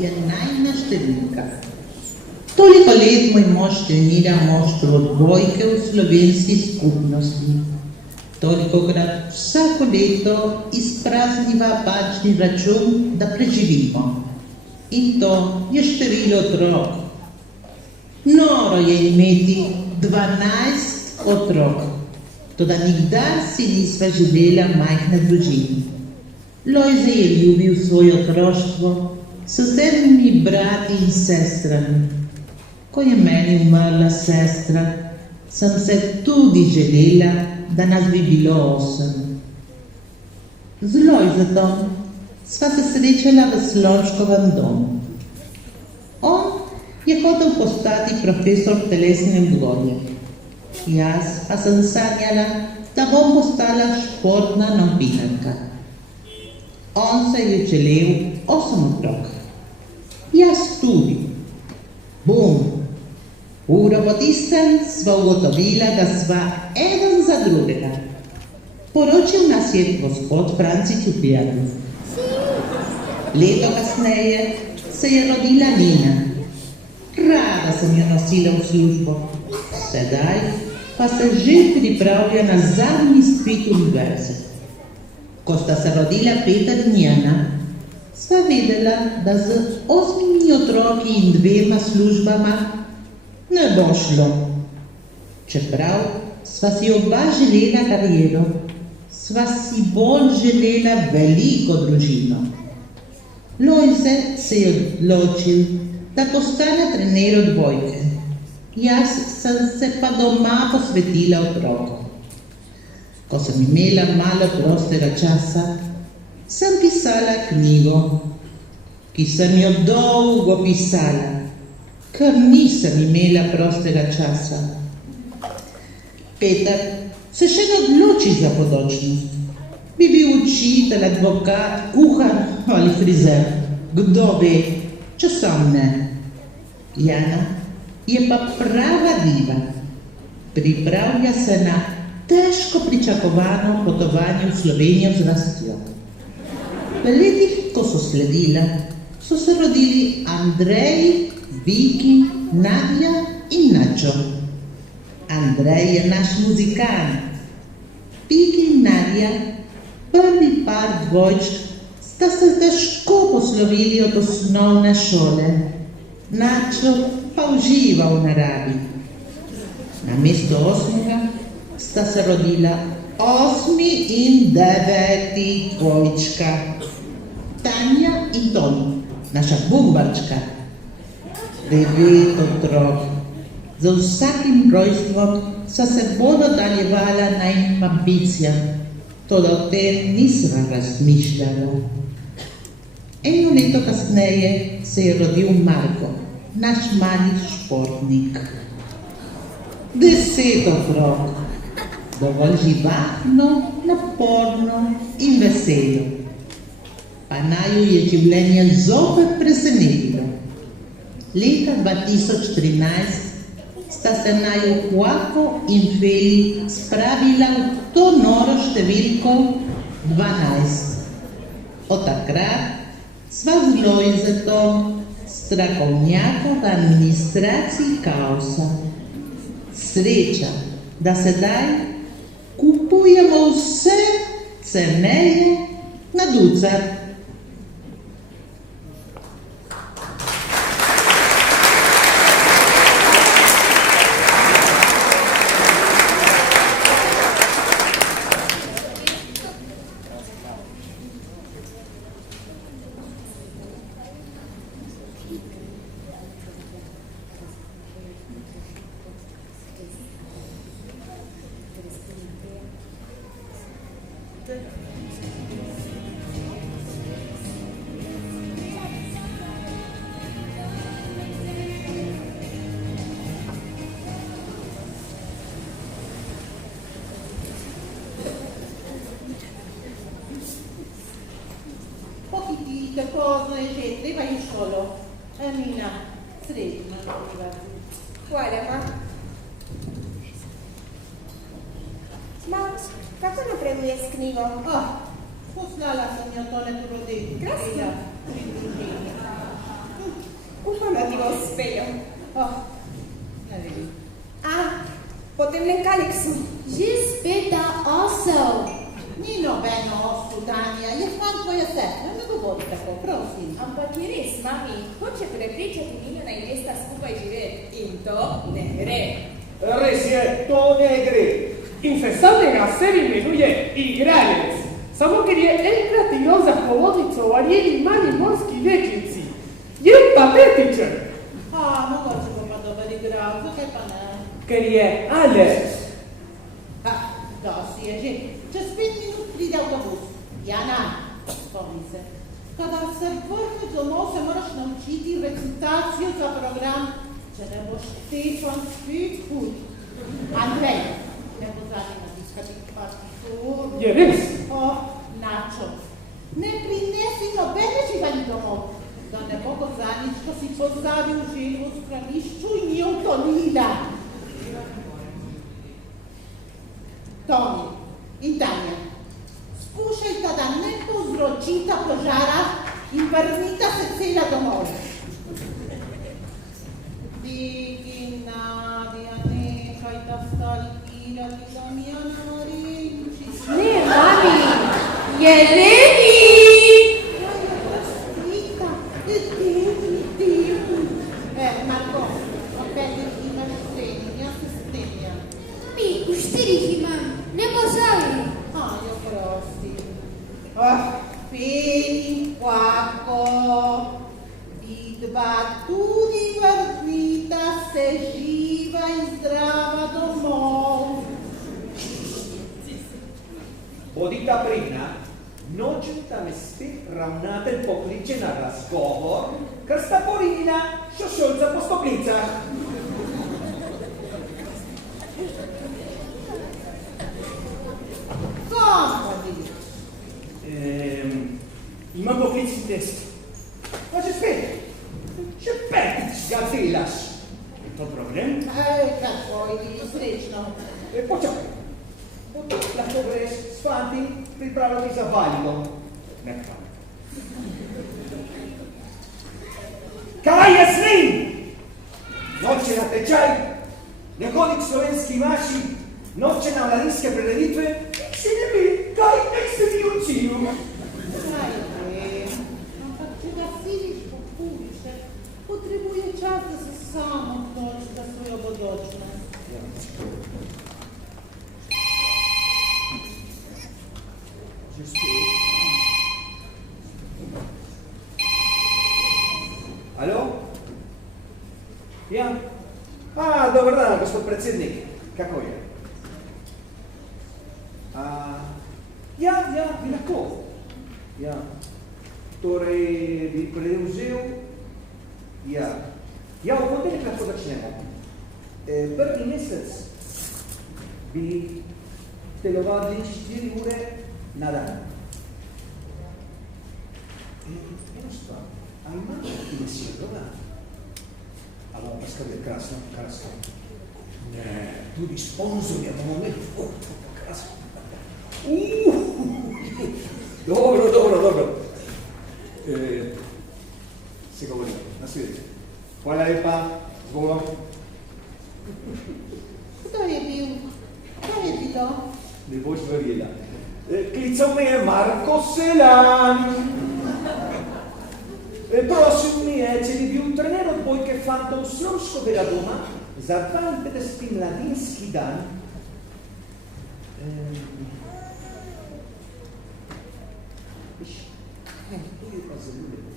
je najna številka. Toliko let moj mož trenira moštvo odbojke v slovenski skupnosti. Tolikokrat vsako leto izprazniva bančni račun, da preživimo. In to je število otrok. Noro je imeti 12 otrok, toda nikdar si nisva želela majhne družine. Lojze je ljubil svoje otroštvo s vsemi brati in sestrami. Ko je meni umrla sestra, sem se tudi želela, da nas bi bilo 8. Z Lojzetom sva se srečala v Slonškovem domu. On je hotel postati profesor telesne vzgoje. Jaz pa sem sanjala, da bom postala športna novinarka. On se je želel 8 otrok. Jaz tudi. Bum! Uro po tistem sva ugotovila, da sva eden za drugega. Poročil nas je gospod Franci Čupijanov. Leto kasneje se je rodila Nina. Rada sem jo nosila v službo. Sedaj pa se že pripravlja na zadnji izpit univerze. Ko sta se rodila Peter in Jana, sva vedela, da z 8 otroki in 2 službama ne bo šlo. Čeprav sva si oba želela kariero, sva si bolj želela veliko družino. Lojze se je odločil, da postane trener odbojke. Jaz sem se pa doma posvetila otrokom. Ko sem imela malo prostega časa, sem pisala knjigo, ki sem jo dolgo pisala, ker nisem imela prostega časa. Peter se še ne odloči za bodočnost. Bi bil učitelj, advokat, kuhar ali frizer. Kdo ve, če sam ne. Jana je pa prava diva. Pripravlja se na težko pričakovano potovanje v Slovenijo z rastjo. V letih, ko so sledila, so se rodili Andrej, Viki, Nadja in Načo. Andrej je naš muzikant. Viki in Nadja, prvi par dvojčk, sta se težko poslovili od osnovne šole. Načo pa uživa v naravi. Namesto 8. sta se rodila 8. in 9. dvojčka. Tanja in Toni, naša bumbarčka. 9 otrok. Za vsakim rojstvom so se bolj oddaljevala najnim ambicijam, toda o tem nisva razmišljala. 1 leto kasneje se je rodil Marko, naš mali športnik. 10 otrok, dovolj živahno, naporno in veselo. Pa naju je življenje zopet presenetilo. Leta 2013 sta se naju Huako in Feli spravila v to noro številko 12. Od takrat sva z Lojzetom strokovnjaka v administraciji kaosa. Sreča, da sedaj kupujemo vse ceneje na ducat. Pozno je že, treba in šolo. Emina, srečno. Hvala, ma. Ma, kako napreduje s knjigo? Poslala sem jo tole proti. Krasno. Upam, da ti bo uspelo. Ne vem. Potem ne Kaleksu. Že spet ta osel. Ni nobeno osel, Tanja, je fant tvoja sestra, ne govori tako, prosim. Ampak je res, mami, hoče prepričati Miljona in Vesta skupaj živeti. In to ne gre. Res je, to ne gre. Infestanega se imenuje igralec, samo ker je enkrat igral za polovico v njeni mali morski deklici. Je patetičen. Mogoče bo pa dober igral, zakaj pa ne? Ker je Alex. Dosti je že. Čez 5 minut pride avtobus. Jana, spomni se. Kadar se vrneš domov, se moraš naučiti recitacijo za program, če ne boš Stefan spet hud. Andrej, ne pozabi natiskati partitur. Je res. Načo, ne prinesi nobene živali domov, da ne bo bo zanič, ko si pozabil želvo v stranišču in je utonila. Tomi in Tanja, skušajta, da ne povzročita požara in vrnita se cela domov. Digi, Nadja, nehajta stalkirati, da mi je narinči. Ne, mami, Jeleni! Rita, Marko, opet imaš trening, jaz se strinjam. Mami, v 4 imam, ne pozabi. Jo prosti. Peni, kvako, vidva tudi vrnita se živa in zdrava domov. Bodita pridna, nočem, da me spet ravnatelj pokliče na razgovor, ker sta porinila šošolca po stopnicah. Kam hodi? Imam poklicni test. Pa že spet, še petič ga delaš. Je to problem? Kako idi, srečno. Počakaj. Potem lahko greš s fanti pripravljati za valido. Nekaj. Kaj je s njim? Noče na tečaj, ne hodi k slovenski maši, noče na mladinske prireditve, se ne ve, kaj nek se mi učil. Kaj vem, ampak če ga siliš po puliče, potrebuje čas, da se sam odloči za svojo bodočnost. Že spet. Alo? Ja? Dobar dan, gospod predsednik. Kako je? Ja, bi lahko. Ja. Torej, bi prevzel? Ja. Ja, v ponedeljek lahko začnemo. Prvi mesec bi telovali 4 ure na dan. Eno stvar, a imamo ki mesjeroga? A bomo pa skrbeli krasno? Ne, tudi sponzorja bomo imeli. Krasno. Dobro. Se govori, nasvidenje. Hvala lepa, z Bogom. Kdo je bil? Kaj je bilo? Ne boš verjela. Klical me je Marko Selan. Prosil mi je, če bi bil trener odbojke fantov Slomškovega doma za 52. mladinski dan. To je pa zelo lepo.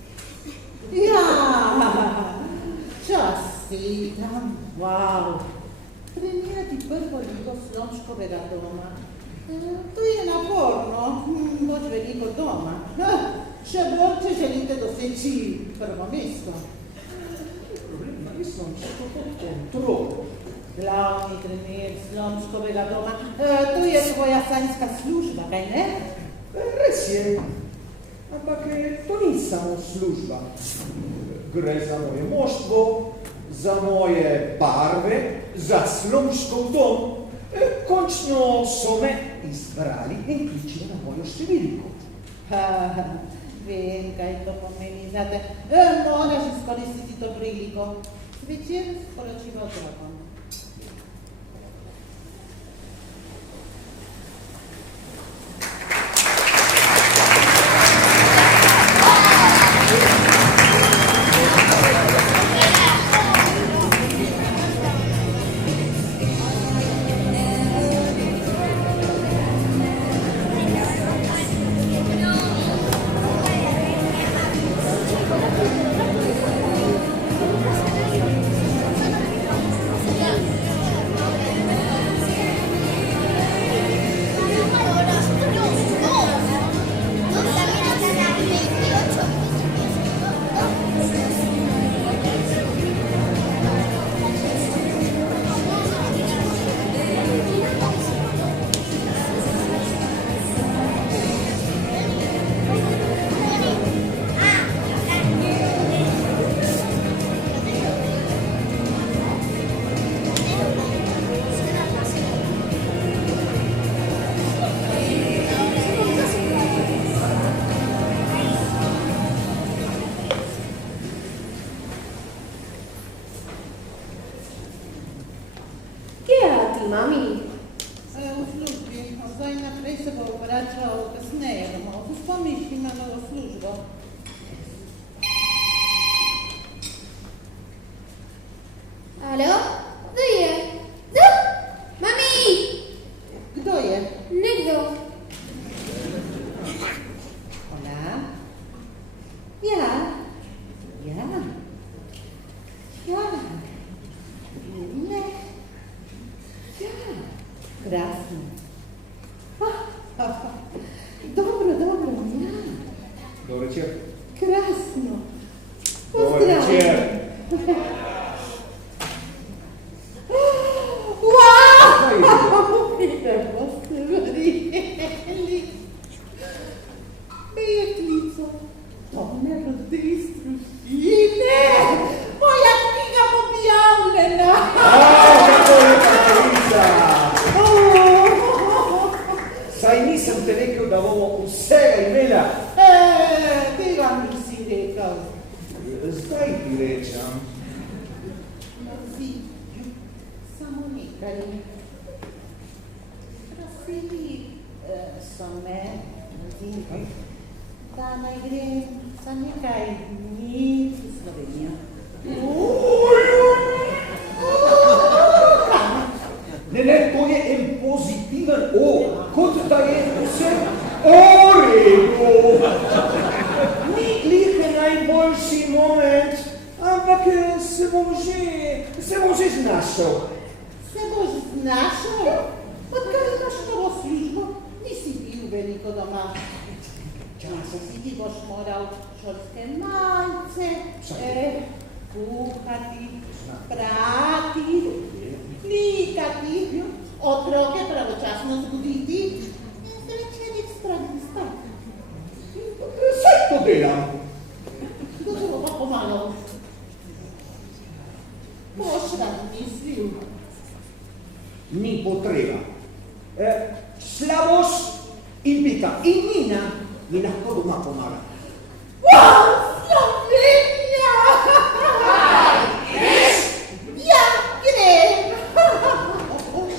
Ja, častitam, wow. Trenirati prvo ligo Slomškovega doma. To je naporno, boš veliko doma. Še bolj, če želite doseči prvo mesto. Problem, jaz sem še to pod kontrolo. Glavni trener Slomškovega doma. To je tvoja sanjska služba, kaj ne? Res je, ampak to ni samo služba. Gre za moje moštvo, za moje barve, za Slomškov dom. Končno so me izbrali in kličili na mojo številko. Vem kaj to pomeni, znate, moraš izkoristiti to priliko. Zvečer sporočiva otrokom. Mami, U službi, zdaj naprej se bo vračal kasneje domov. Spomniš, ima novo službo. Alo? Kdo je? Kdo? Mami! Kdo je? Nekdo. Ona? Ja. Ja. Ja. Ne. Ja. Krasno. Dobro, dobro, ja. Dobar večer. Krasno. Dobar večer. Wow! Idemo se verjeli. Peklico, to me rodi strušine. Moja knjiga objavljena. Kako je Katarina? Saj nisem te rekel, da bomo vsega imela. Tega nisi rekel. Zdaj ti rečem. Samo nekaj. Prosili so me, da naj grem za nekaj dni v Slovenijo. Ne, to je en pozitiven kot da je vse redu. Ni glih najboljši moment, ampak se bom že znašel. Se boš znašel? Odkar imaš novo službo, nisi bil veliko doma. Včasih ti boš moral šolske malce, kuhati, prati, likati, otroke pravočasno zbuditi in zvečer jih spraviti spat. Saj to delam. Kdo te bo pa pomagal? Boš razmislil. Ni potreba. Slabost in pika. In Nina mi lahko doma pomaga. Wow, Slovenija! Ja, grem! Mami!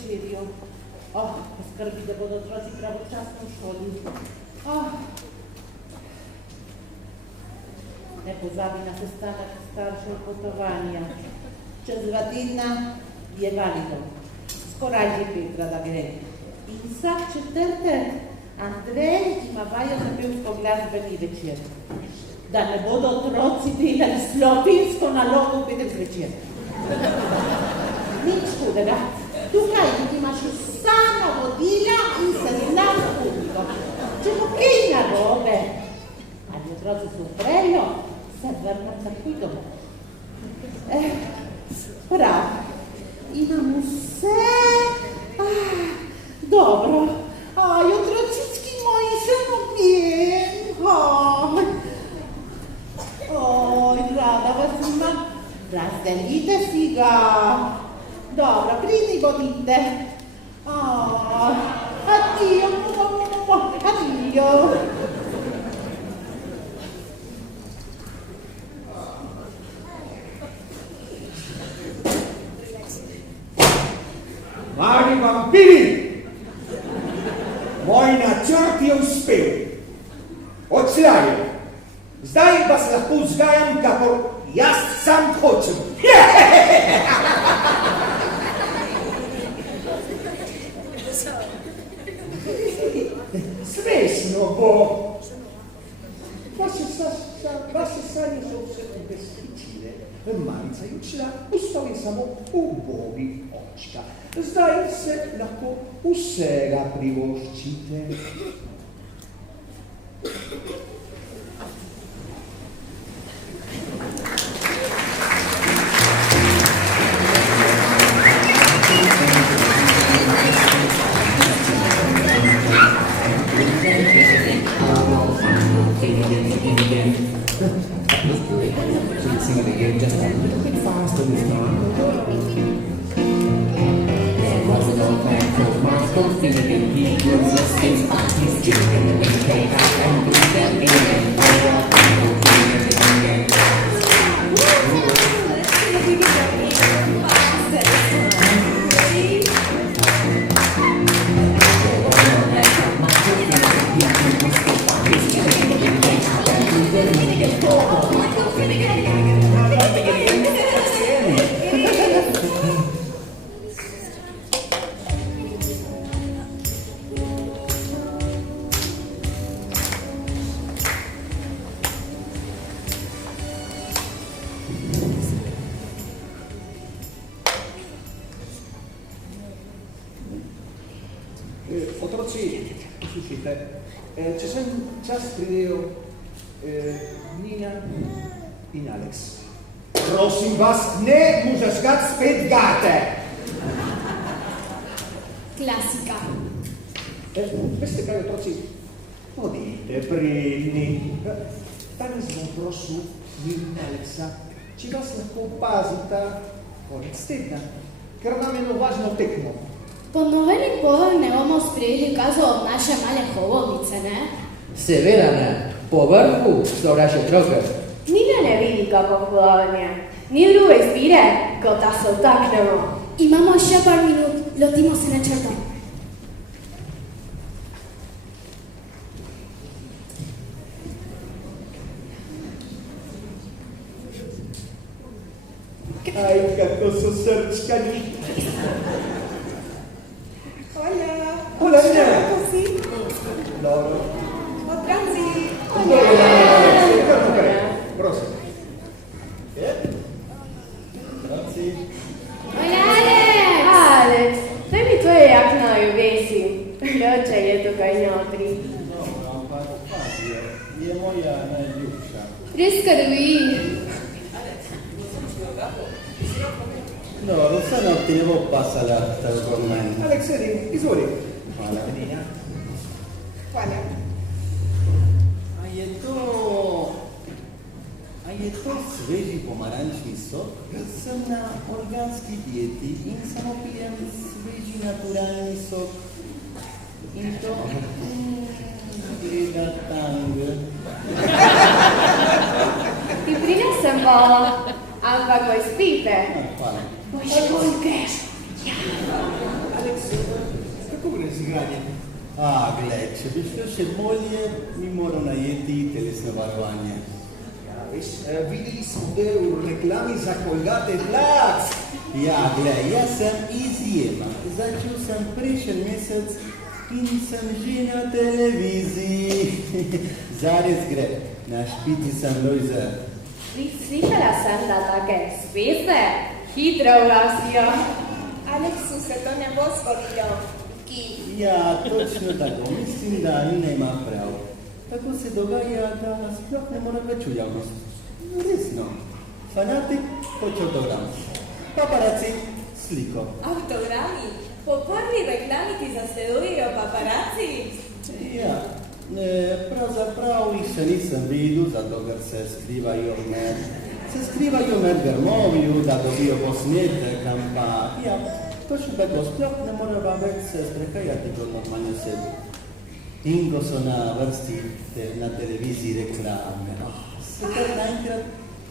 večerjo. Poskrbi, da bodo otroci pravočasno v šoli. Ne pozabi na sestanek staršev potovanja. Čez 2 tedna je validov. Skoraj že Petra, da gre. In vsak četrtek Andrej ima vajo za pevsko glasbeni večer. Da ne bodo otroci delali slovensko nalogo v petek zvečer. Nič hudega. Tukaj imaš vsa navodila in seznam publiko. Če bo kaj narobe, ali otroci se uprejo, se vrnem takoj domov. Prav, imam vse. Dobro. Otrocički moji se mobijem. Rada vas imam. Razdelite si ga. Dobro, pridni bodite. Addio. Addio. Mali vampiri! Moj načrt je uspel. Odslej, zdaj vas lahko vzgajam, kakor jaz sam hočem. Smešno bo. Vaše sanje so vse ubezpečile. Malica je odšla, ostal je samo ubogi očka. Zdaj se lahko vsega privoščite. Otroci, slyšíte, čas pridejo Nina in Alex. Prosim vas, ne mu zažgati spet gate. Klasika. Veste kaj, otroci, bodite pridni. Danes bom prosil Nina in Alexa, če vas lahko opazita konec tedna, ker imam eno važno tekmo. Po noveli povrh ne bomo sprejeli kazov od naše male holovnice, ne? Seveda ne. Po vrhu so naše troke. Nina ne vidi kako plovanje. Ni druge izbire, kot da se vtaknemo. Imamo še par minut, lotimo se načrta. Aj, kako so srčkani. Hola. Hola, Nina. Kako si? Dobro. Otroci. Prosim. Hola, Alex! Alex, daj mi tvoje jakno obesi. Ljoča je tukaj notri. Dobro, ampak pazi, je moja najljubša. Res skrbi. Dobro, vseeno ti ne bo pasala tako od meni. Alex, sedi, izvoli. Hvala. Hvala. A je to sveži pomarančni sok? Sem na organski dieti in samo pijem sveži naturalni sok. In to gleda tang. Ti prinesem vodo, ampak bo iz pipe. Hvala. Boš bolj greš. Alex, Kako gre z igranjem? A, gled, če bi šlo še bolje, mi moram najeti telesno varovanje. Ja, veš, videli smo te v reklami za Colgate Flax. Ja, gled, jaz sem izjema. Začel sem prejšnji mesec in sem že na televiziji. Zares gre, na špiti sem Lojze. Slišala sem, da take zvezde hitro vlasijo. Aleksu se to ne bo zgodilo. Ja, točno tako. Mislim, da nema prav. Tako se dogaja, da sploh ne mora več v javnost. Resno. Fanatik hoče autogram. Paparazzi sliko. Autogrami? Po prvi reklami ti zasledujejo paparazzi? Ja, pravzaprav jih še nisem videl, zato ker se skrivajo med grmovju, da dobijo posnetek, ampak ja, točno tako sploh ne moreva več se sprehajati kot normalne osebe. In ko so na vrsti na televiziji reklame,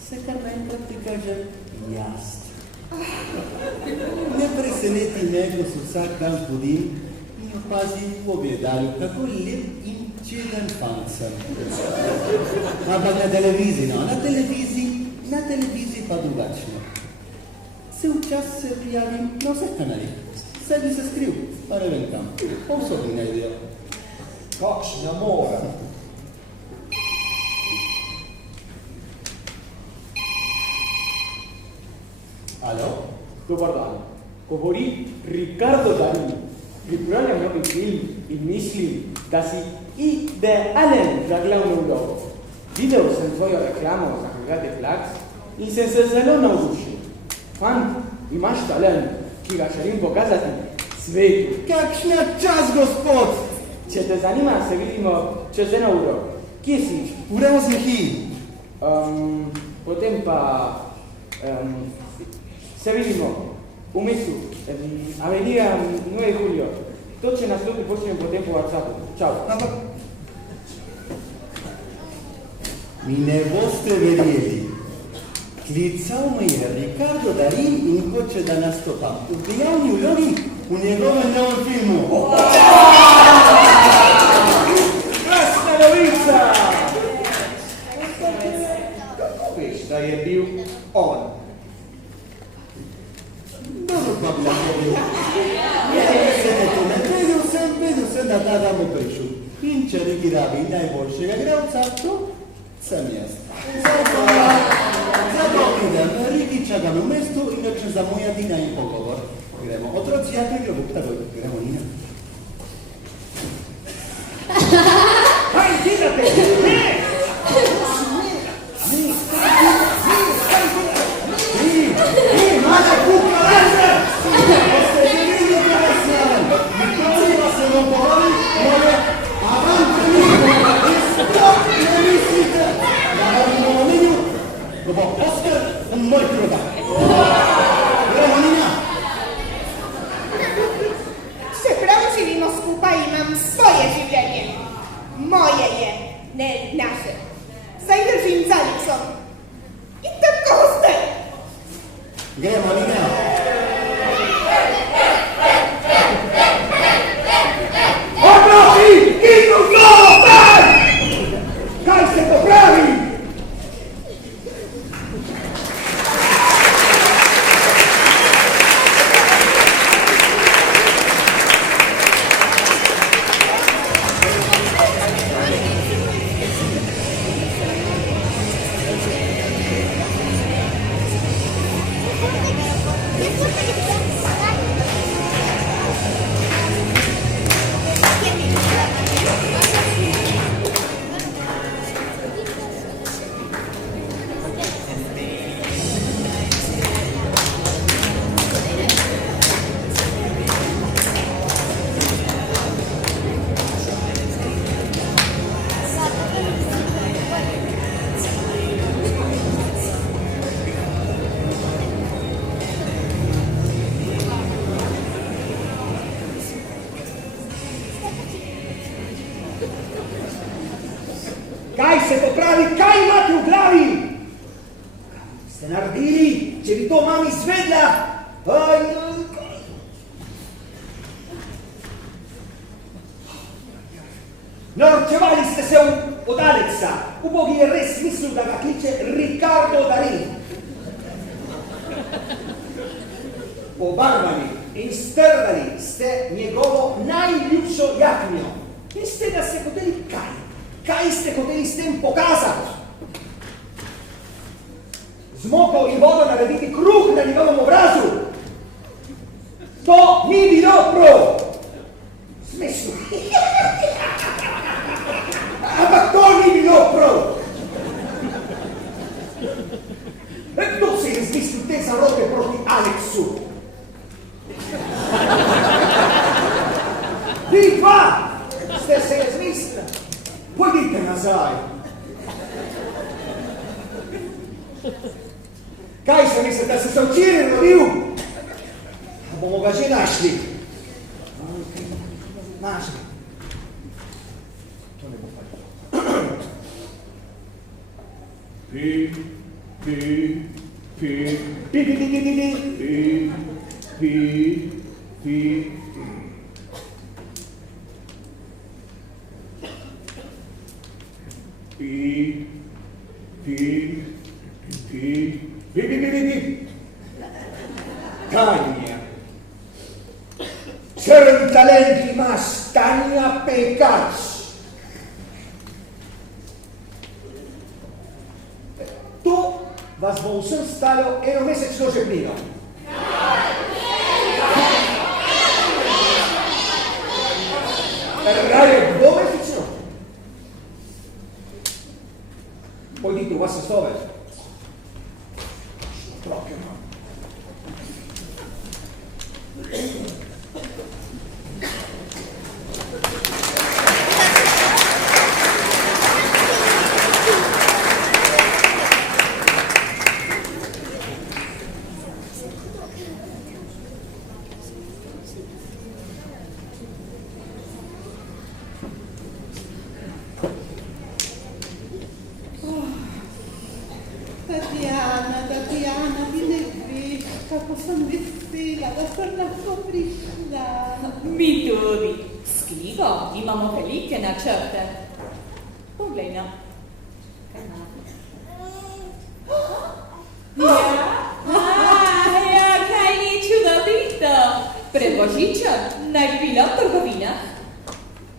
se kar naenkrat prikaže jaz. Ne preseneti me, ko se vsak dan zbudim in opazim v ogledalu, kako lep in čeden fant sem. Ampak na televiziji, no, na televiziji pa drugačno. Vse včas se prijavim na vseh kanalih. Vse bi se skril, pa ne vem kam. Povsod mi najdejo. Kakšna mora. Alo? Dobar dan. Govori Ricardo Darín. Pripravljam novi film in mislim, da si idealen za glavno vlogo. Videl sem tvojo reklamo za Colgate Flax in sem se zelo navdušil. Fant, imaš talent, ki ga želim pokazati svetu. Kakšna čas, gospod! Če te zanima, se vidimo čez 1 uro. Kje si? V Roznihi. Potem pa se vidimo v mestu, Avenida 9 Julio. Točne nastopi pošljem potem po WhatsAppu. Čau. Mi ne boste verjeli. Klical me je Ricardo Darín in hoče, da nastopam v glavni vlogi v njegovem novem filmu. Krasna novica! Kako veš, da je bil on? Dobro pa bi lahko bil. Vedel sem, da ta dan bo prišel. In če Riki rabi najboljšega igralca, to sem jaz. Zato idem, Riki čakam v mestu in neče zamujati na in pogovor. Gremo. Otroci, ja, kaj gremo? Takoj, gremo, Nina. Kaj delate? Ne! Mala kuka, laža! Boste želeli, kaj sem? Nikoli pa se vam povali moje avantani. In sploh ne mislite, da vam bomo menil, ko bo Oskar v moj krova. Gremo, Nina. Čeprav živimo skupaj, imam svoje življenje. Moje je, ne naše. Saj držim za Aleksom. In tako ste. Gremo, Nina. Otroci, kino znovo, taj! Kaj se popravi? Kaj se popravi, kaj imate v glavi? Kaj ste naredili, če bi to mami izvedla? Naručevali ste se od Aleksa. Ubogi je res mislil, da ga kliče Ricardo Darin. Pobarvali in strgali ste njegovo najljubšo jaknjo. In ste da se hoteli kaj? Kaj ste hoteli s tem pokazati? Z moko in vodo narediti kruh na njegovem obrazu. To ni bilo prav. Smešno. Ampak to ni bilo prav. Kdo se je izmislil te zarote proti Aleksu? Vi dva ste se izmislili. Pojdite nazaj. Kaj se mislite, da se včeraj rodil? Bomo ga že našli. Našli. To ne bo pa. Pi, pi, pi, pi, pi, pi, pi, pi, pi, pi, pi, pi, pi, pi. Tania. Črn talent imaš, Tania Pekač. To vas bo vsem stalo enomesečno žepnino. Raje dvomesečno. Pojdite v vas sestove. Otroke imam. Tatiana, ti ne veš, kako sem vesela, da sem lahko prišla. Mi tudi. S knjigo imamo velike načrte. Poglej na. Ja, kaj ni čudovito. Pred Božičem naj bi bila v trgovinah.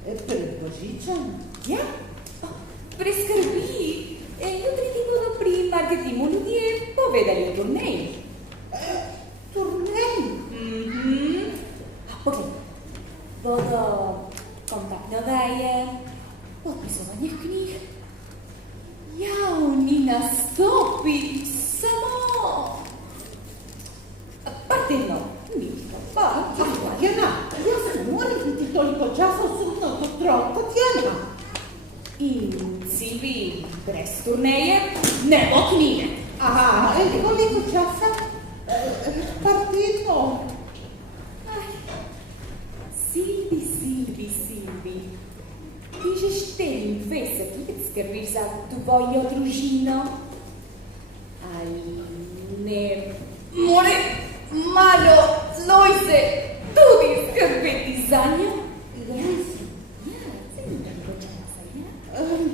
Pred Božičem? Ja, preskrbi. Jutri ti bodo pri marketingu ljudje povedali o turneji. Turnej? Poglej, bodo kontaktne veje, podpisovanje knjig, javni nastopi, samo par tednov. Tatjana, jaz ne morem biti toliko časa osupna kot otrok. Tatjana. In civil brez turneje ne bo knjige. Aha, koliko časa? Par tednov. Silvi. Ti že 24 let skrbiš za tvojo družino. Ali ne more malo Lojze tudi skrbeti za njo?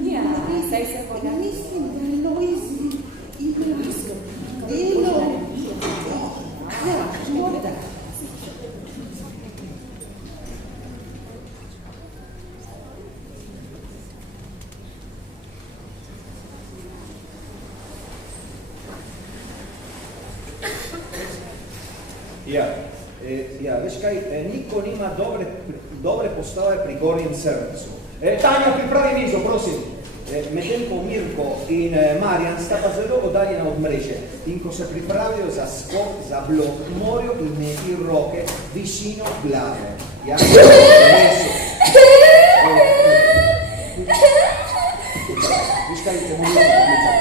Ja, saj se poda. Mislim, da Lojzi ima delo. Ja, morda. Ja, veš kaj, niko nima dobre postave pri gornjem srcu. Tanja, pripravi mizo, prosim. Medtem ko Mirko in Marjan sta pa zelo oddaljena od mreže in ko se pripravijo za skok, za blok, morajo imeti roke višino glave. Ja, reso. Veš kaj, te moram poklicati.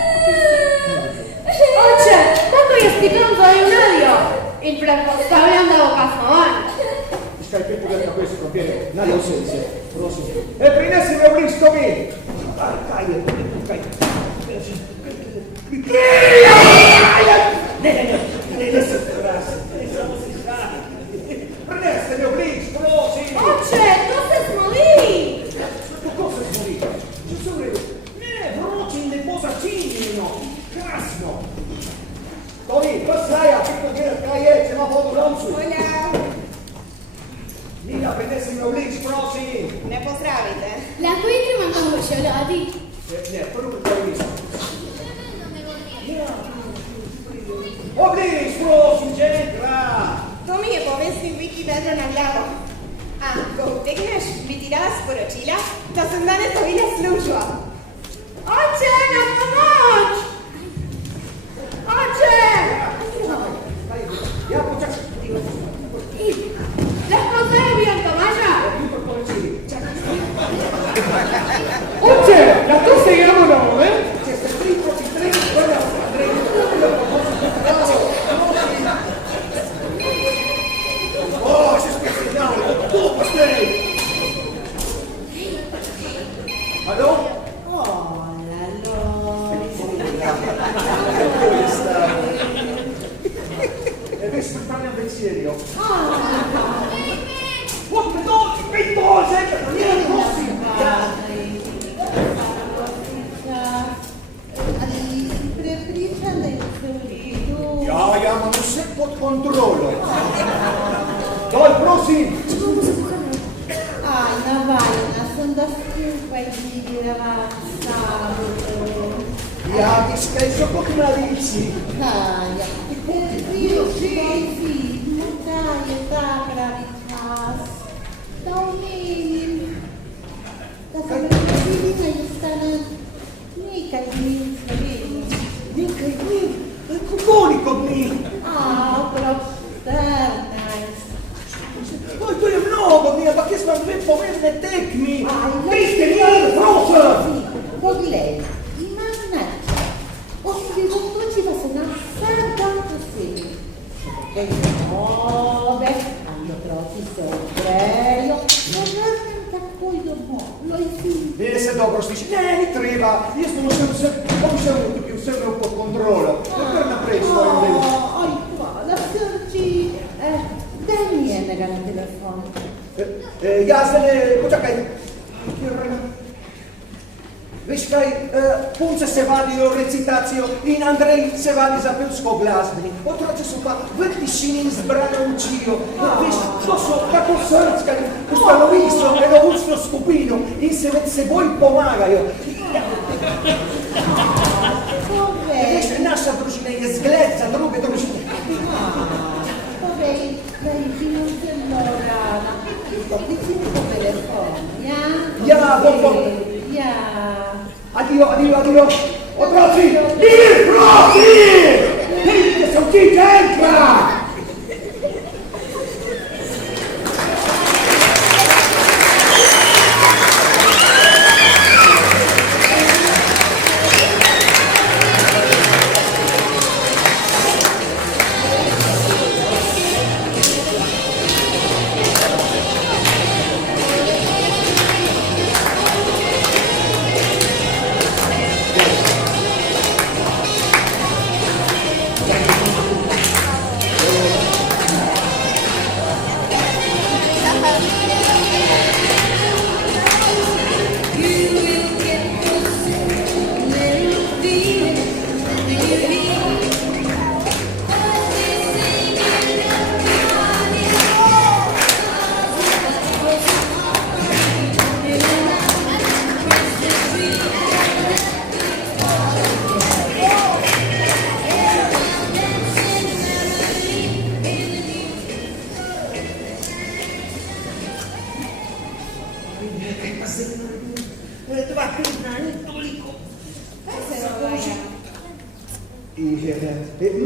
Oče, kako je s tipom za Junalijo? In predpostavljam, da bo kasnovan. Veš kaj, pet pogled, kako je se krompirje. Nalje osedi se, prosim. Prinesi me v blisko mi! Kaj je tukaj? Ne se prasi, ne samo si žali. Prineste me v blisko, prosim! Oče, to se smoli! Kako se Krasno! Tomi, postaja, kako gledati, kaj je, če ima vodu loncu? Hola, Mila, prenesi mi oblič, prosim! ne pozdravite. Lahko idemo malo šolati. Ne, prvo kaj nisem. Oblič, prosim, ženka! To mi je povestil Viki vedro na glavo. A, ko utegneš, bi ti dala sporočila, da sem danes dobila službo. Oče, na pomoč! Oče! Ja, počakaj. Lahko zdaj ubijem Tomaža? Oče, na to se jamo na moment? Če ste 3 proti 3, vrda se Andrej. O, še specijalno, tu postej! Alo? E veš, pripravljam večerjo. Pej to, žeka, ne, prosim! Ali si prepričan, da je vse v redu? Ja, imam vse pod kontrolo. Doj, prosim! Navajena sem, da skupaj živirava sabo. Ja, ti skrećo kot mladici. Ja, vidno da je ta pravi čas, da omenim, da sem razvidina in stane nekaj dni v Sloveniji. Nekaj dni? Koliko dni? Okrog 14. To je mnogo dni, ampak jaz imam 2 pomembne tekmi. Veste, ni, prosim! Poglej, imam način. Osredotočiva se na vsak dan posebej. Ej, sobe, ali otroci se ogrejo, ne vrnem takoj domov. Lojsi. Ne se dobro sliši. Ne, ni treba. Jaz bom vse tukaj vse imel pod kontrolo. Kar naprej s svojim delom. Aj, hvala, srči. Daj mi enega na telefon. Ja, zdaj, počakaj. Veš kaj, punce se vadijo recitacijo in Andrej se vadi za pevsko glasbeni. Otroci so pa v tišini zbrane učijo. Veš, to so tako srckani, ustanovili so eno učno skupino in se med seboj pomagajo. Veš, naša družina je zgled za druge družine. Povej, da je bilo zelo rano. Pokliči mi po telefonu, ja? Ja, bom. Ja. Addio. Otroci, dir prosim! Vidite se učiti enkrat!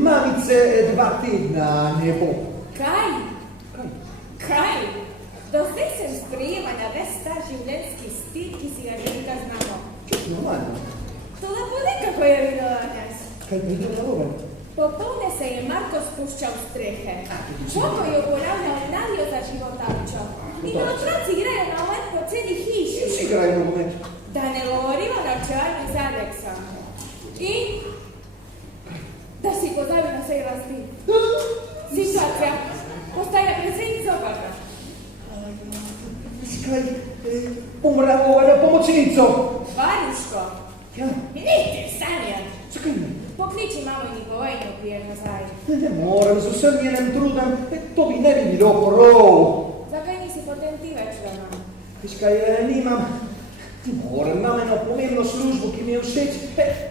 Mamice 2 tedna ne bo. Kaj? Do zdaj sem sprejemala ves ta življenjski stil, ki si ga želika znamo. Normalno. Toda povej, kako je bilo danes. Kaj bi bilo narobe? Popovdne se je Marko spuščal v strehe. Bogo je uporabljal nadijo za životavičo. In otroci igrajo na omet po celi hiši. Vsi igrajo na omet. Da ne govorimo na čevalni z Aleksom. In da si pozabil na vsej rasti. Situacija postaja precej zobarna. Kaj? Bom rabila pomočnico. Varuško, Ja. Idite, Sanja. Zakaj ne? Pokliči mamo in Nikolajno prije nazaj. Ne moram, z vsem njenem trudem, to bi ne bi bilo prav. Zakaj nisi potem ti več doma? Viš kaj, nimam. Ti moram, imam eno pomembno službo, ki mi je všeč.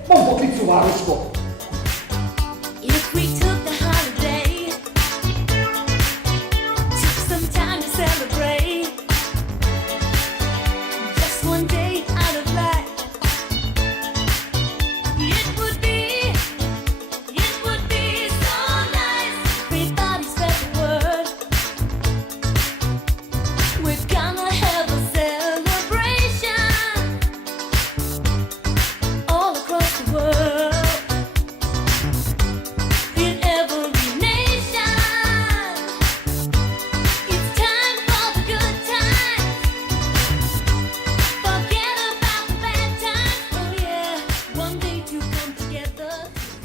Bom poklical varuško. If we took the holiday, took some time to celebrate, just one day out of life, it would be so nice. Everybody spread the word, we're gonna have a celebration all across the world.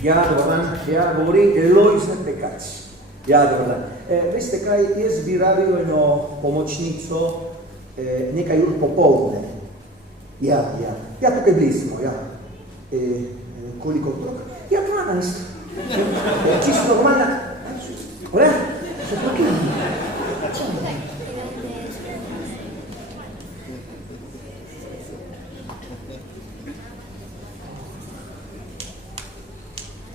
Ja, dobar dan. Ja, govori Lojze Pekač. Ja, dobar dan. Veste kaj, jaz bi rabil eno pomočnico nekaj ur popoldne. Ja, tukaj blizu smo, ja. Koliko otrok? Ja, 12. Čisto normalna. Ole? Se pokini.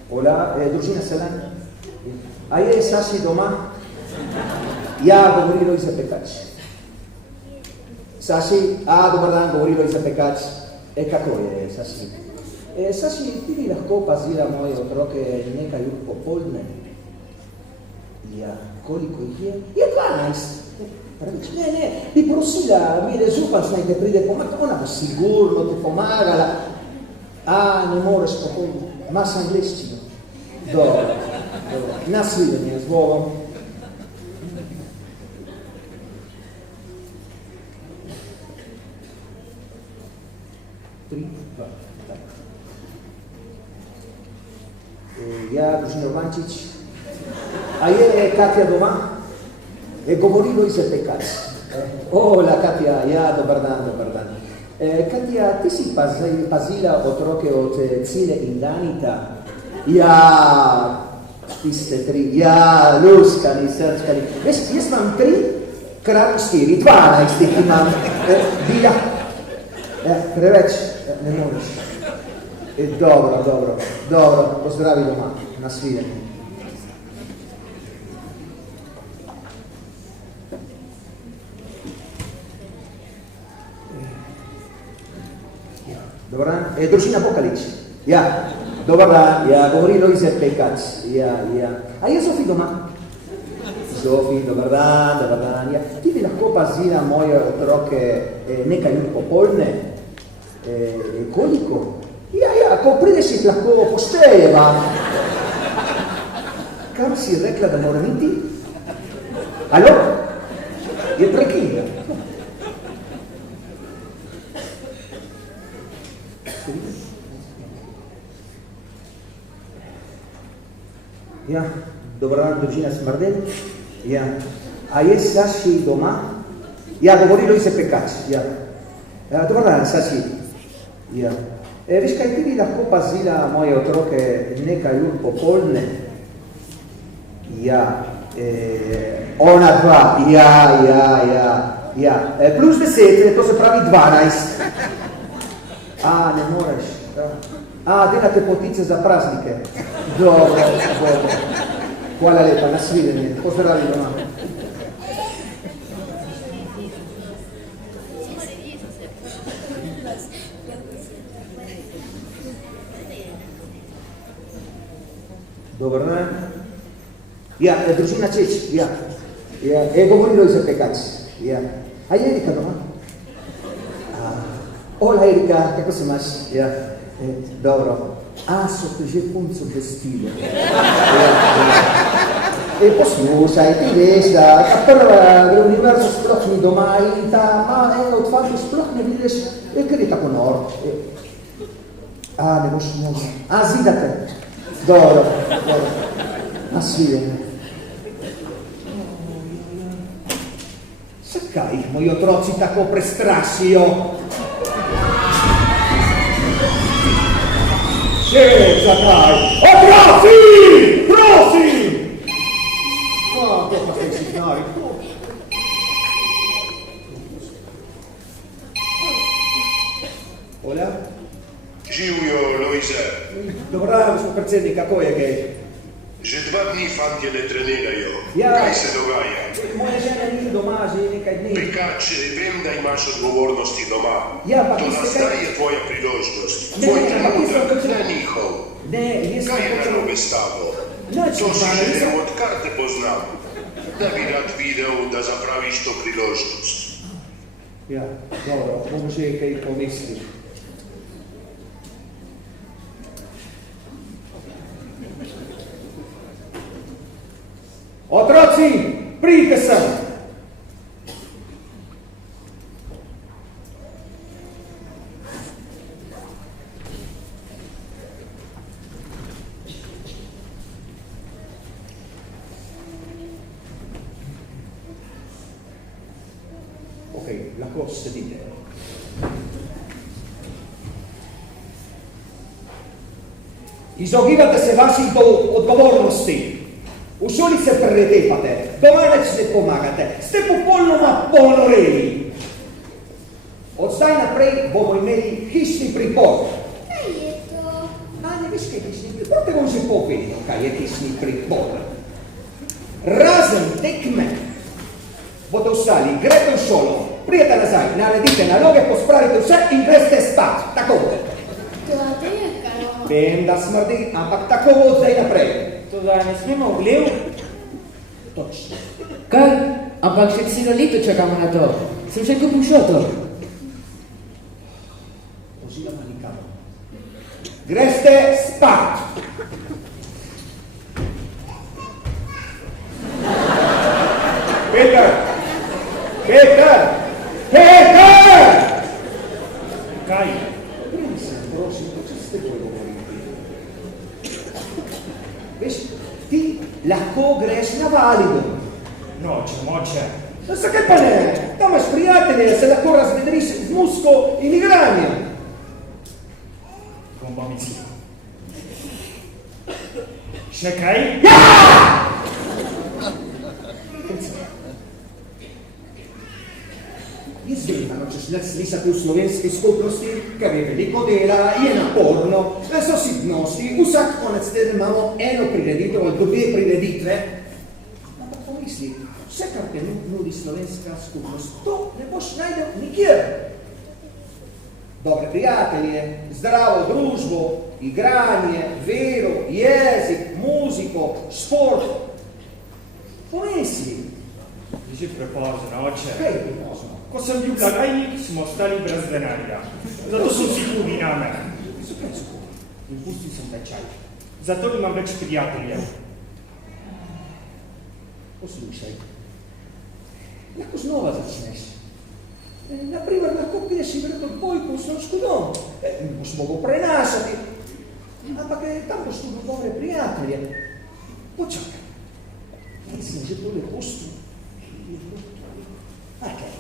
Hola, družina Selan. A je Saši doma? Ja, govori Lojze Pekač. Saši, dobar dan, govori Lojze Pekač. Kako je, Saši? Saši, ti bi lahko pazila moje otroke nekaj ur popoldne? Ja, koliko jih je? Je 12. Pravič, ne, bi prosila, mire župac naj te pride pomagati, ona bo sigurno te pomagala. Ne moreš popoldne, imaš angleščino. Dobro. Nasvidenje z Bogom. Ja, družina Urbančič. A je Katja doma? Govori Lojze Pekač. Hola, Katja. Ja, dobar dan. Katja, ti si pazila otroke od Cile in Danita? Ja, tiste 3. Ja, luskani, srčkani. Veš, jaz imam 3 krat 4, 12 jih imam. Bila. Preveč ne moreš. Dobro. Pozdravi doma. Nasvidenje. Dobar dan. Družina Pokalič. Ja. Dobar dan, ja, govori Lojze Pekač. Ja. A je Zofi doma? Zofi, dobar dan. Ja. Ti bi lahko pazila moje otroke nekaj ur popoldne? Koliko? Ja, ko prideš jih lahko poštejeva. Kam si rekla, da mora iti? Alo? Je prekinila. Ja, dobar dan, družina Smrdelj. Ja. A je Saši doma? Ja, govori Lojze Pekač. Ja. Dobar dan, Saši. Ja. Veš kaj, ti bi lahko pazila moje otroke nekaj ur popoldne? Ja. Ona 2. Ja. Plus 10, to se pravi 12. Ne moreš. Delate potice za praznike. Dobro. Hvala lepa, nasvidenje. Pozdravi doma. Dobar dan. Ja, družina Čeč. Ja. Govori Lojze Pekač. Ja. A je Erika doma? Hola Erika, kako se imaš? Ja. Dobro. So te že punco obvestile. Poslušaj, ti veš, da ta prva gre v univerzo sploh ni doma in ta ena od fantov sploh ne vidiš, ker je tako nor. Ne boš mogla. Zidate. Dobro. Nasvidenje. Zakaj jih moji otroci tako prestrašijo? Scherza, dai! Prosi! Prosi! Ma, tocca festeggiare. Hola? Živjo, Lojze. Dobra, gospod predsednik, kako je kaj? Že 2 dni fantje ne trenirajo. Ja. Kaj se dogaja? Moja žena ni doma že nekaj dni. Pekač, vem, da imaš odgovornosti doma. Ja, pa to vi ste zdaj kaj- je tvoja priložnost. Ne, Tvoj ne, ampak vi ste trenutek, hočeli- ne njihov. Ne, jaz Kaj je sem hočel- narobe s tabo? Nič, To si pa ne, želel, nisem- odkar te poznam. Da bi rad videl, da zapraviš to priložnost. Ja, dobro, bomo že kaj pomislili. Otroci, pridite sem! Ok, lahko sedite. Izogibate se vaših odgovornosti. V šoli se pretepate, doma več ne pomagate, ste popolnoma ponoreli. Od zdaj naprej bomo imeli hišni pripor. Kaj je to? A ne veš, kaj je hišni pripor? Te bom že povedal, kaj je hišni pripor. Razen tekme bodo vstali, greste v šolo, prijete nazaj, naredite naloge, pospravite vse in greste spat. Tako bo. To je karo. Vem, da smrdi, ampak tako bo od zdaj naprej. Toda ne smemo v glev. Točno. Kaj? Ampak še celo leto čakamo na to. Sem že kupil šotor. Oziroma nikamo. Greste spat. Peter! Peter! Peter! Kaj? Pridi se, prosim, če s teboj govoriti. Veš, ti lahko greš na validu. Noče, moče. No, zakaj pa ne? Tam imaš prijatelje, se lahko razvedriš z musko in igranjem. Bom pa mislil. Še kaj? Ja! Jaz vem, da nočeš nič slišati v slovenski skupnosti, ker je veliko dela, je naporno, so sitnosti, vsak konec teden imamo eno prireditev ali 2 prireditve. Ampak pomisli, vse, kar te nudi slovenska skupnost, to ne boš najdel nikjer. Dobre prijatelje, zdravo družbo, igranje, vero, jezik, muziko, šport. Pomisli. Že prepozno, oče. Kaj je prepozno? Ko sem bil blagajnik, smo ostali brez denarja. Zato so vsi kugi name. Zakaj so kugi? In pustil sem tečaj. Zato imam več prijateljev. Poslušaj. Lahko znova začneš. Naprimer, lahko piješ igrat odbojko v Sloško dom. Boš mogel prenašati. Ampak tam boš tudi dobre prijatelje. Počakaj. Kaj sem že tole pustil? Okay.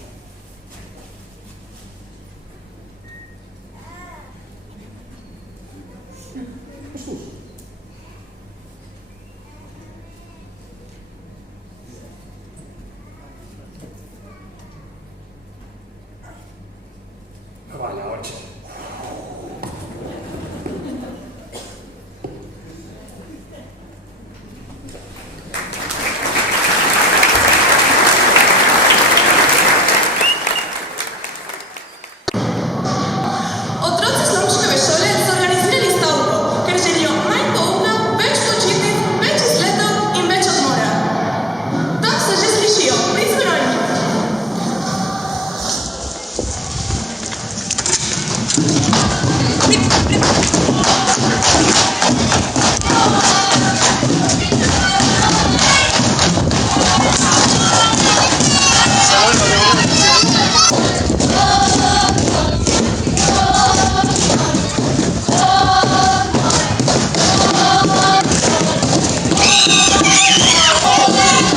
Poslušaj. Hvala, oče. Otroci Slomškove šole so organizirali stavko, ker želijo manj pouka, več počitnic, več izletov in več odmora. Tam se že slišijo, prizmerojni.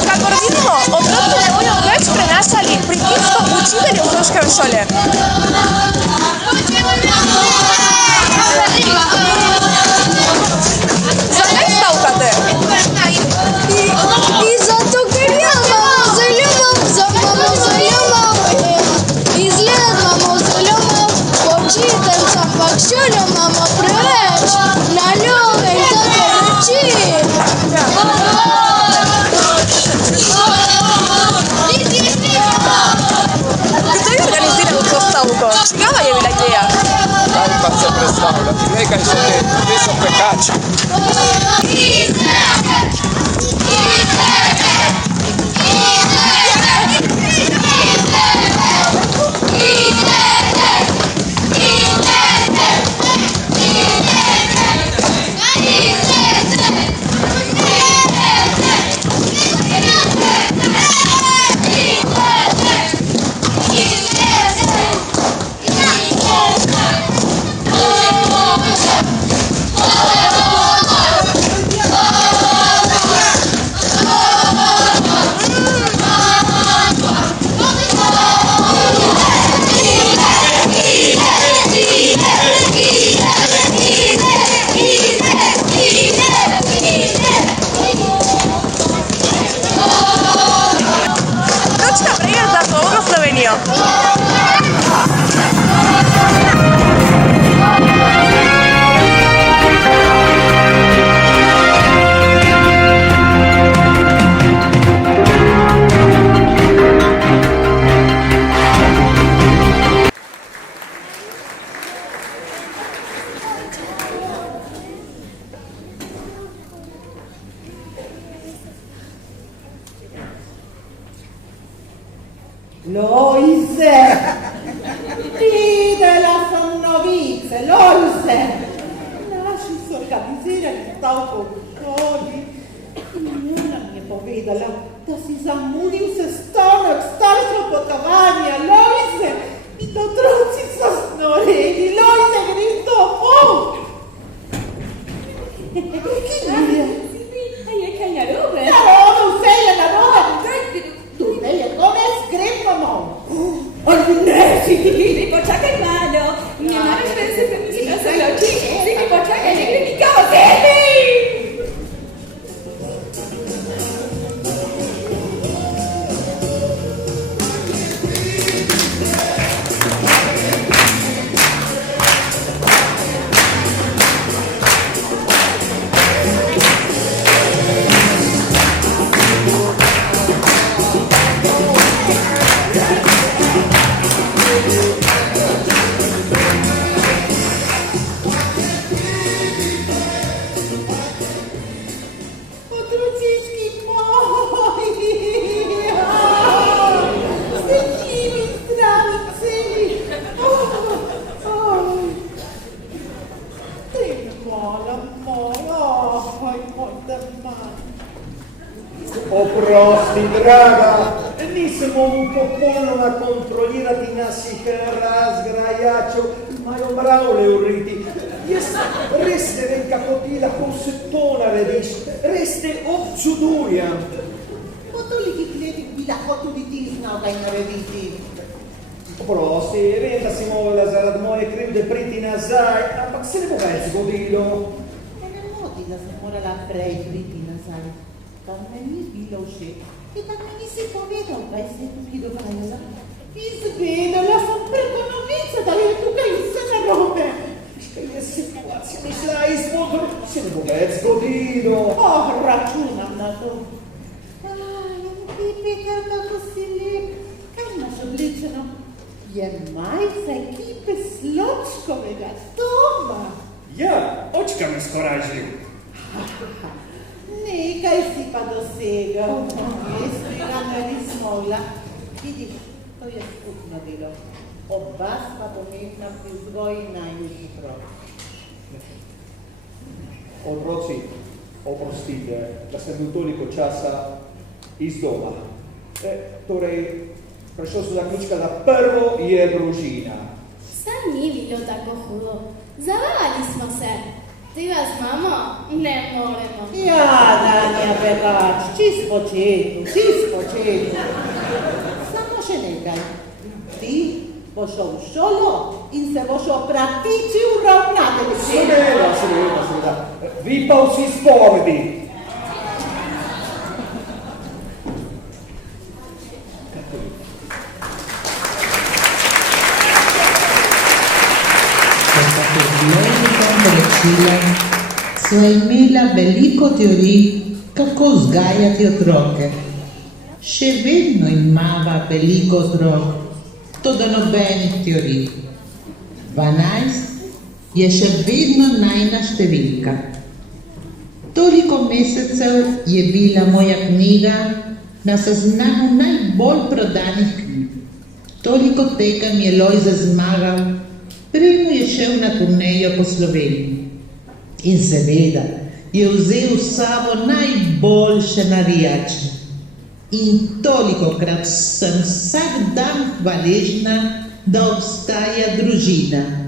Kakor vidimo, otroci ne bodo več prenašali pritiskov učiteljev v Sloškovi šoli. Idemo preveč, na ljube in take reči. Kto je organizirao to stavko? Čigava je bila ideja? Daj pa se predstavljati, nekaj so te so pekači. Točka prijezda po ovom Sloveniju. Loise! Videla sam novice, Loise! Naši su organizirali stavko u školi i ona mi je povedala da si zamudil sestanek staršev potovanja, Loise! I da otroci so snoreli, Loise, grem domov! Kaj je? A je kaj narobe? Narobe, vse je narobe! Tu ne je konec, grem domov! Ne, si ti! Počakaj malo, nie możesz więcej powiedzieć o zaloci. Ty poczekaj, nie gry nikogo zjemy! Oprosti, draga, nisem mogu popolnoma kontrolirati naših razgrajačev, imajo mravlje v riti. Jaz res ne vem, kako ti lahko vse to narediš, res te občudujem. Po tolikih letih bi lahko tudi ti znal kaj narediti. Oprosti, vem, da si mogla zaradi moje krivde priti nazaj, ampak se ne bo več zgodilo. Ne moti, da sem morala prej priti nazaj. Kar me ni bilo všeč. In kar mi nisi povedal, kaj se je tukaj dogajalo. Izvedela sem preko novice, da je tukaj vse narobe. Kaj je situacija mišla izpod, se ne bo več zgodilo. Računam na to. Ti, Peter, kako si lep. Kaj imaš oblečeno? Je majica ekipe Sločkovega doma. Ja, očka me skoražil. Nekaj si pa dosegal. Jaz tega ne bi smogla. Vidiš, to je skupno delo. Oba sva pomembna pri vzgoji najnižjih otrok. Otroci, oprostite, da sem bil toliko časa iz doma. Torej, prišel sem zaključka, da prvo je družina. Saj ni bilo tako hudo. Zavajali smo se. Ti vas mamo ne moremo. Ja, Danja Berač, čist početno. Samo še nekaj. Ti boš šel v šolo in se boš opratičil ravnatelj. Seveda. Vi pa vsi spordi. È stato odraščila, sva imela veliko teorij, kako vzgajati otroke. Še vedno imava veliko otrok, toda nobenih teorij. 12 je še vedno najina številka. Toliko mesecev je bila moja knjiga na seznamu najbolj prodanih knjig. Toliko tega mi je Lojze zmagal, prej mu je šel na turnejo po Sloveniji. In seveda je vzel v sabo najboljše navijače. In tolikokrat sem vsak dan hvaležna, da obstaja družina.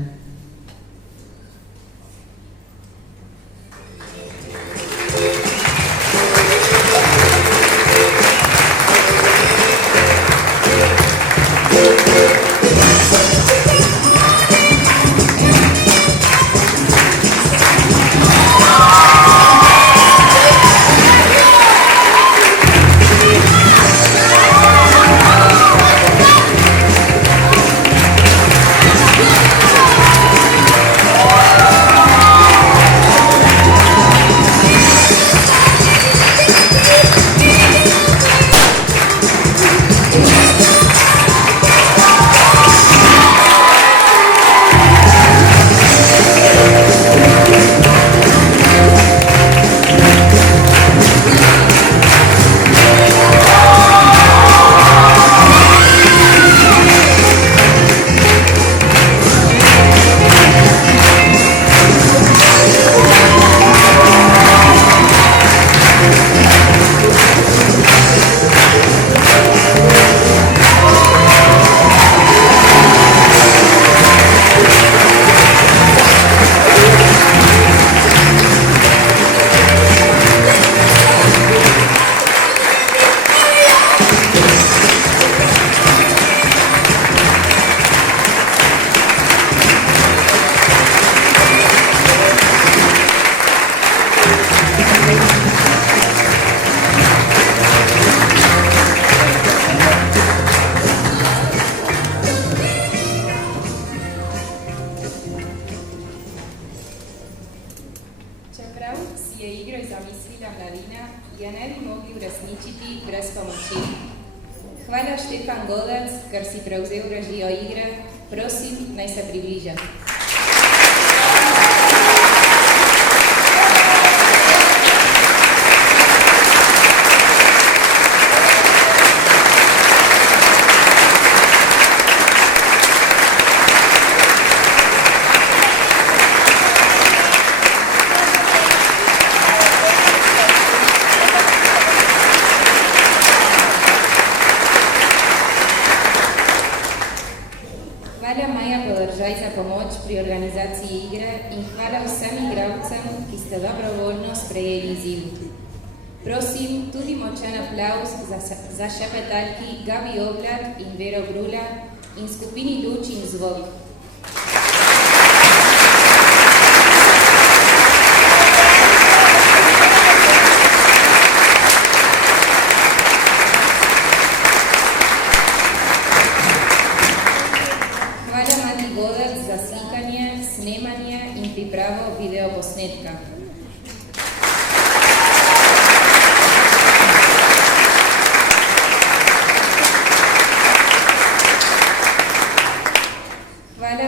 Za šepetalki Gabi Oblak in Vero Grula in skupini Luč in Zvok. Hvala Mati Godac za slikanje, snemanje in pripravo videoposnetka.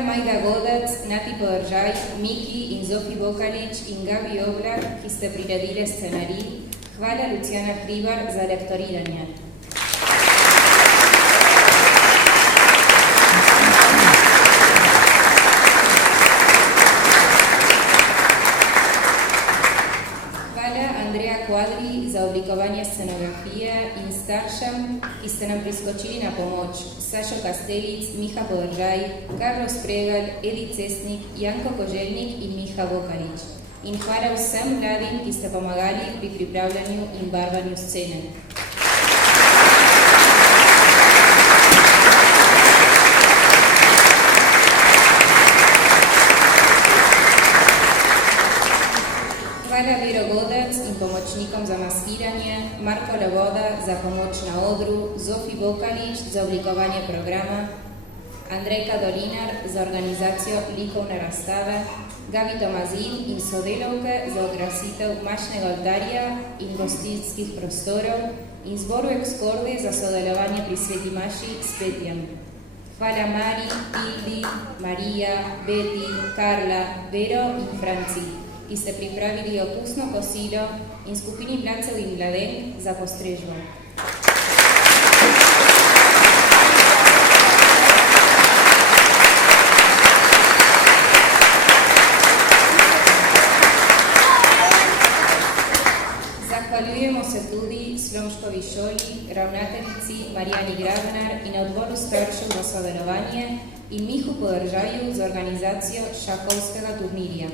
Majda Godac, Nati Podržaj, Miki in Zofi Vokalič in Gabi Oblak, ki ste priredili scenarij. Hvala Luciana Hribar za lektoriranje. Hvala Andreja Quadri za oblikovanje scenografije in staršem, ki ste nam priskočili na pomoč. Sašo Kastelic, Miha Podržaj, Carlos Pregal, Edi Cestnik, Janko Koželjnik in Miha Vokalič. In hvala vsem mladim, ki ste pomagali pri pripravljanju in barvanju scene. Hvala Vero Godac in pomočnikom za maskiranje, Marko Levoda za pomoč na odru, Zofi Vokalič za oblikovanje programa, Andrejka Dolinar za organizacijo likovne razstave, Gabi Tomazin in sodelavke za okrasitev mašnega oltarja in gostinskih prostorov in zboru Ekskorde za sodelovanje pri Sveti maši s petjem. Hvala Mari, Tildi, Marija, Beti, Karla, Vero in Franci, ki ste pripravili okusno kosilo in skupini mladcev in mladenk za postrežbo. Zahvaljujemo se tudi Slomškovi šoli, ravnateljici Marijani Grabenar in odboru staršev za sodelovanje in Mihu Podržaju za organizacijo šahovskega turnirja.